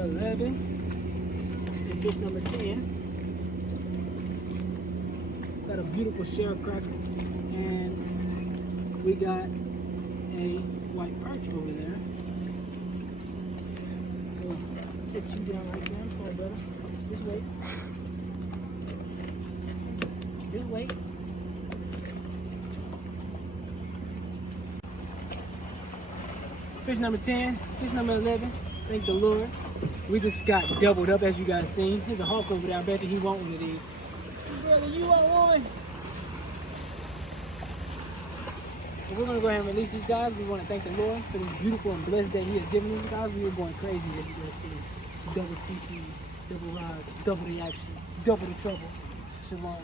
number 11 and fish number 10. Got a beautiful shell cracker, and we got a white perch over there. We'll sit you down right there. I'm sorry, brother. Just wait. Just wait. Fish number 10, fish number 11. Thank the Lord. We just got doubled up, as you guys seen. There's a hawk over there. I bet you he want one of these. Brother, you want one? Well, we're gonna go ahead and release these guys. We want to thank the Lord for this beautiful and blessed day He has given these guys. We were going crazy, as you guys see. Double species, double rise, double the action, double the trouble. Shalom.